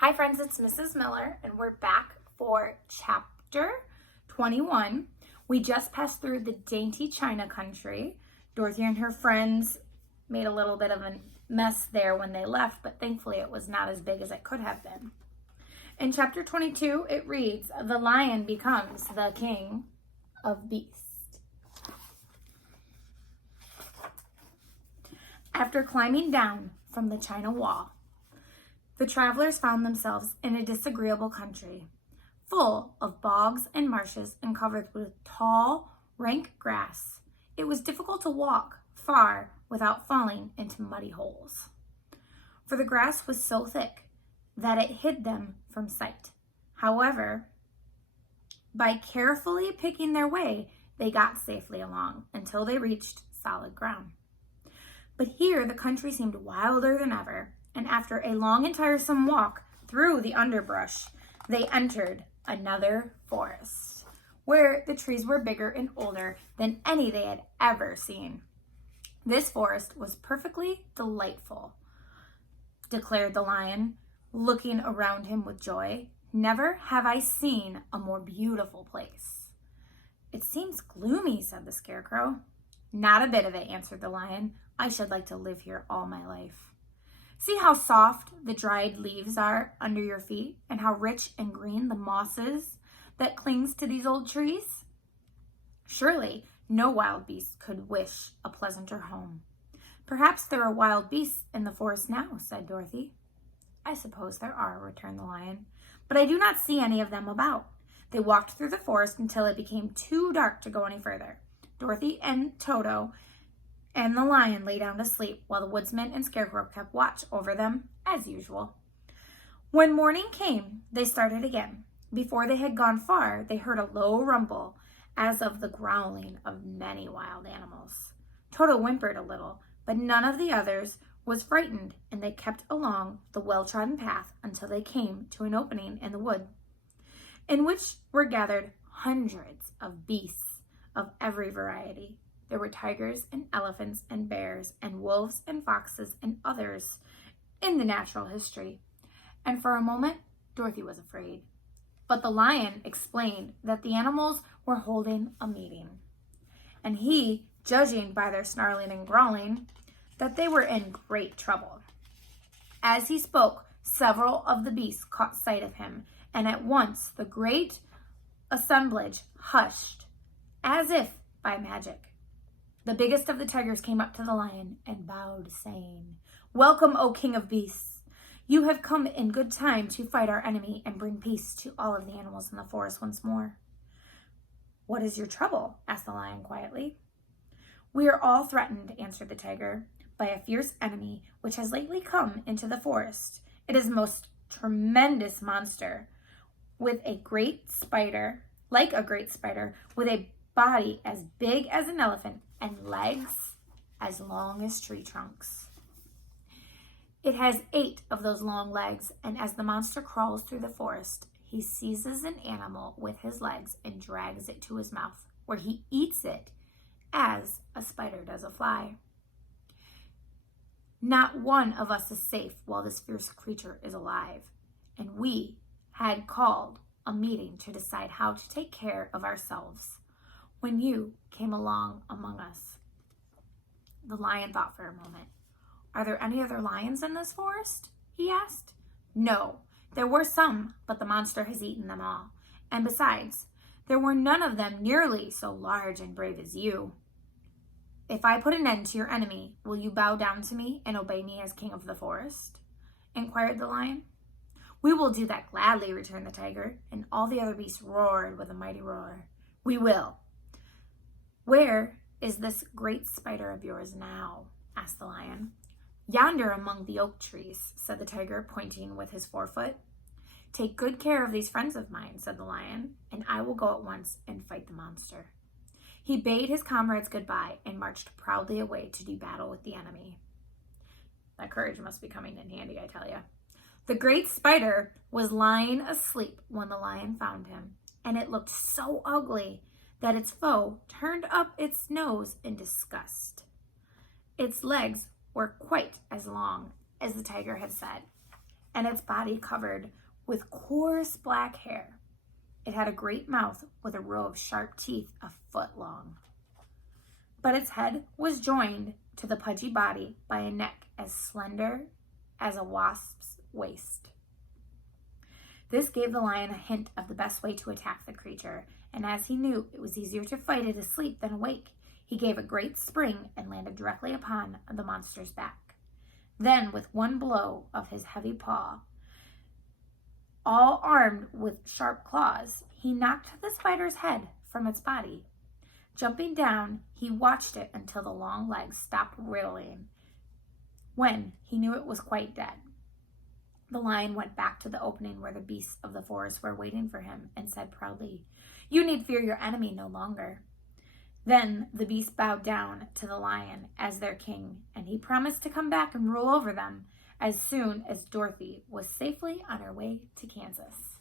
Hi friends, it's Mrs. Miller and we're back for chapter 21. We just passed through the dainty China country. Dorothy and her friends made a little bit of a mess there when they left, but thankfully it was not as big as it could have been. In chapter 22, it reads, "The lion becomes the king of beasts." After climbing down from the China wall, the travelers found themselves in a disagreeable country, full of bogs and marshes and covered with tall, rank grass. It was difficult to walk far without falling into muddy holes, for the grass was so thick that it hid them from sight. However, by carefully picking their way, they got safely along until they reached solid ground. But here the country seemed wilder than ever, and after a long and tiresome walk through the underbrush, they entered another forest, where the trees were bigger and older than any they had ever seen. "This forest was perfectly delightful," declared the lion, looking around him with joy. "Never have I seen a more beautiful place." "It seems gloomy," said the scarecrow. "Not a bit of it," answered the lion. "I should like to live here all my life. See how soft the dried leaves are under your feet, and how rich and green the moss is that clings to these old trees. Surely no wild beast could wish a pleasanter home." "Perhaps there are wild beasts in the forest now," said Dorothy. "I suppose there are," returned the lion, "but I do not see any of them about." They walked through the forest until it became too dark to go any further. Dorothy and Toto and the lion lay down to sleep, while the woodsman and scarecrow kept watch over them as usual. When morning came, they started again. Before they had gone far, they heard a low rumble, as of the growling of many wild animals. Toto whimpered a little, but none of the others was frightened, and they kept along the well-trodden path until they came to an opening in the wood, in which were gathered hundreds of beasts of every variety. There were tigers and elephants and bears and wolves and foxes and others in the natural history. And for a moment, Dorothy was afraid. But the lion explained that the animals were holding a meeting, and he, judging by their snarling and growling, that they were in great trouble. As he spoke, several of the beasts caught sight of him, and at once the great assemblage hushed, as if by magic. The biggest of the tigers came up to the lion and bowed, saying, "Welcome, O King of Beasts. You have come in good time to fight our enemy and bring peace to all of the animals in the forest once more." "What is your trouble?" asked the lion quietly. "We are all threatened," answered the tiger, "by a fierce enemy which has lately come into the forest. It is a most tremendous monster, with a great spider, with a body as big as an elephant and legs as long as tree trunks. It has 8 of those long legs, and as the monster crawls through the forest, he seizes an animal with his legs and drags it to his mouth, where he eats it as a spider does a fly. Not one of us is safe while this fierce creature is alive, and we had called a meeting to decide how to take care of ourselves when you came along among us." The lion thought for a moment. "Are there any other lions in this forest?" he asked. "No, there were some, but the monster has eaten them all. And besides, there were none of them nearly so large and brave as you." "If I put an end to your enemy, will you bow down to me and obey me as king of the forest?" inquired the lion. "We will do that gladly," returned the tiger, and all the other beasts roared with a mighty roar. "We will." "Where is this great spider of yours now?" asked the lion. "Yonder among the oak trees," said the tiger, pointing with his forefoot. "Take good care of these friends of mine," said the lion, "and I will go at once and fight the monster." He bade his comrades goodbye and marched proudly away to do battle with the enemy. That courage must be coming in handy, I tell you. The great spider was lying asleep when the lion found him, and it looked so ugly that its foe turned up its nose in disgust. Its legs were quite as long as the tiger had said, and its body covered with coarse black hair. It had a great mouth with a row of sharp teeth a foot long. But its head was joined to the pudgy body by a neck as slender as a wasp's waist. This gave the lion a hint of the best way to attack the creature, and as he knew it was easier to fight it asleep than awake, he gave a great spring and landed directly upon the monster's back. Then, with one blow of his heavy paw, all armed with sharp claws, he knocked the spider's head from its body. Jumping down, he watched it until the long legs stopped wriggling, when he knew it was quite dead. The lion went back to the opening where the beasts of the forest were waiting for him and said proudly, "You need fear your enemy no longer." Then the beasts bowed down to the lion as their king, and he promised to come back and rule over them as soon as Dorothy was safely on her way to Kansas.